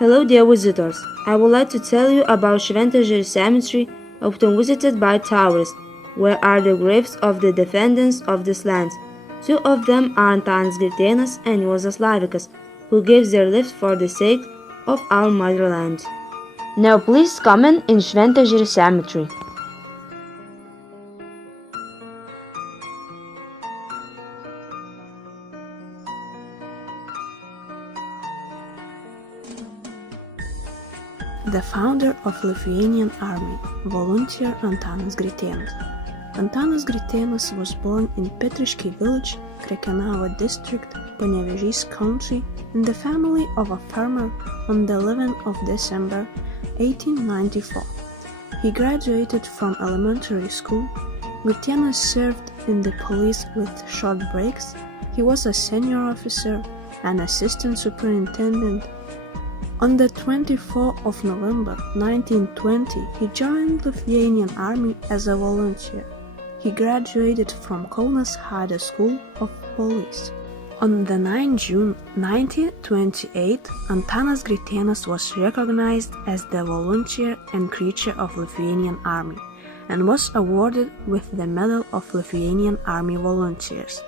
Hello dear visitors, I would like to tell you about Šventežerio cemetery, often visited by tourists, where are the graves of the defendants of this land. Two of them are Antanas Gritėnas and Juozas Slavikas, who gave their lives for the sake of our motherland. Now please comment in Šventežerio cemetery. The founder of Lithuanian army, volunteer Antanas Gritėnas. Antanas Gritėnas was born in Petriškiai village, Krekenavo district, Panevėžys county, in the family of a farmer on the 11th of December 1894. He graduated from elementary school. Gritėnas served in the police with short breaks. He was a senior officer and assistant superintendent. On the 24th of November 1920, he joined the Lithuanian army as a volunteer. He graduated from Kaunas High School of Police. On the 9th June 1928, Antanas Gritėnas was recognized as the volunteer and creature of Lithuanian army and was awarded with the Medal of Lithuanian Army Volunteers.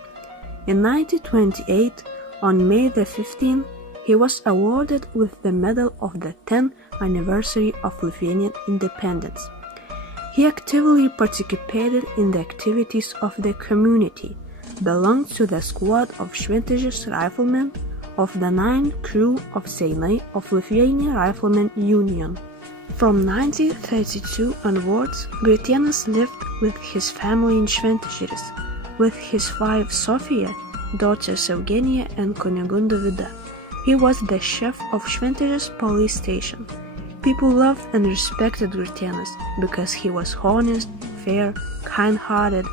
In 1928, on May the 15th, he was awarded with the medal of the 10th anniversary of Lithuanian independence. He actively participated in the activities of the community, belonged to the squad of Šventežeris riflemen of the 9th crew of Seinai of Lithuanian Riflemen Union. From 1932 onwards, Gritėnas lived with his family in Šventežeris, with his wife Sofija, daughters Eugenija and Kunigunda Vida. He was the chef of Šventežeris police station. People loved and respected Gritėnas because he was honest, fair, kind-hearted,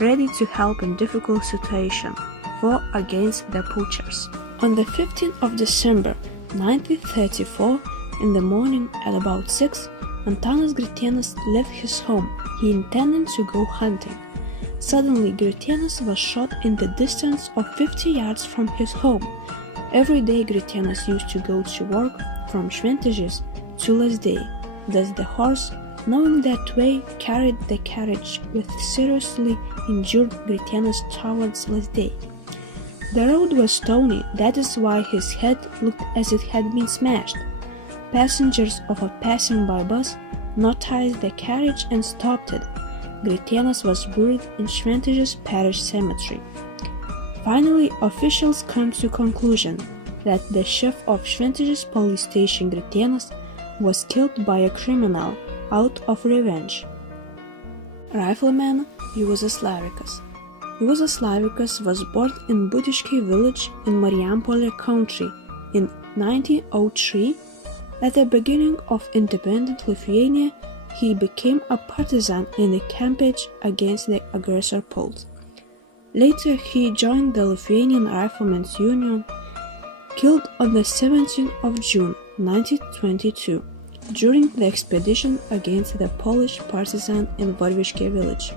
ready to help in difficult situations, fought against the poachers. On the 15th of December 1934, in the morning at about 6, Antanas Gritėnas left his home. He intended to go hunting. Suddenly, Gritėnas was shot in the distance of 50 yards from his home. Every day Gritėnas used to go to work from Šventežeris to Lazdai. Thus the horse, knowing that way, carried the carriage with seriously injured Gritėnas towards Lazdai. The road was stony, that is why his head looked as it had been smashed. Passengers of a passing by bus noticed the carriage and stopped it. Gritėnas was buried in Šventežeris parish cemetery. Finally, officials come to conclusion that the chef of Šventežeris police station Gritėnas was killed by a criminal out of revenge. Rifleman Juozas Slavikas. Juozas Slavikas was born in Budiškiai village in Marijampolė country in 1903. At the beginning of independent Lithuania, he became a partisan in the campaign against the aggressor Poles. Later, he joined the Lithuanian Riflemen's Union, killed on the 17th of June 1922 during the expedition against the Polish partisan in Varviškiai village.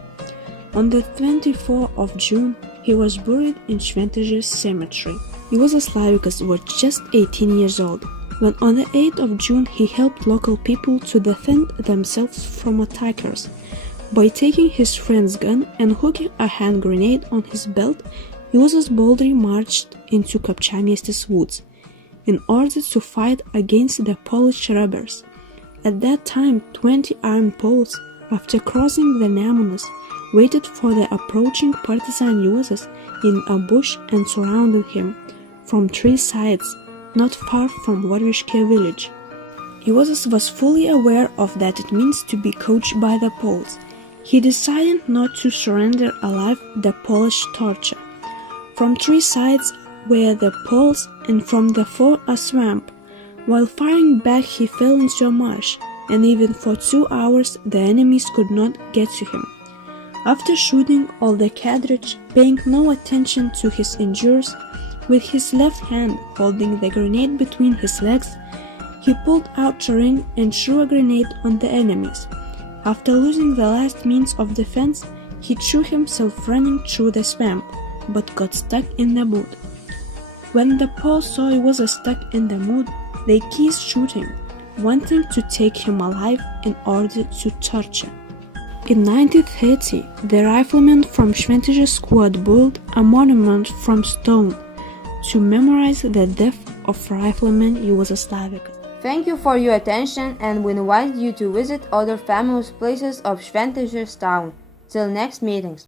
On the 24th of June, he was buried in Šventežeris cemetery. Juozas Slavikas was just 18 years old when on the 8th of June he helped local people to defend themselves from attackers. By taking his friend's gun and hooking a hand grenade on his belt, Juozas boldly marched into Kapčiamiestis woods in order to fight against the Polish robbers. At that time, 20 armed Poles, after crossing the Nemunas, waited for the approaching partisan Juozas in a bush and surrounded him from 3 sides, not far from Varviškiai village. Juozas was fully aware of that it means to be caught by the Poles. He decided not to surrender alive the Polish torture. From 3 sides were the Poles and from the 4 a swamp. While firing back he fell into a marsh, and even for 2 hours the enemies could not get to him. After shooting all the cartridge, paying no attention to his injuries, with his left hand holding the grenade between his legs, he pulled out a ring and threw a grenade on the enemies. After losing the last means of defense, he threw himself running through the swamp, but got stuck in the wood. When the Poles saw he was stuck in the mud, they ceased shooting, wanting to take him alive in order to torture. In 1930, the riflemen from Šventežerio squad built a monument from stone to memorize the death of rifleman Jugoslavikas. Thank you for your attention, and we invite you to visit other famous places of Šventežeris town. Till next meetings.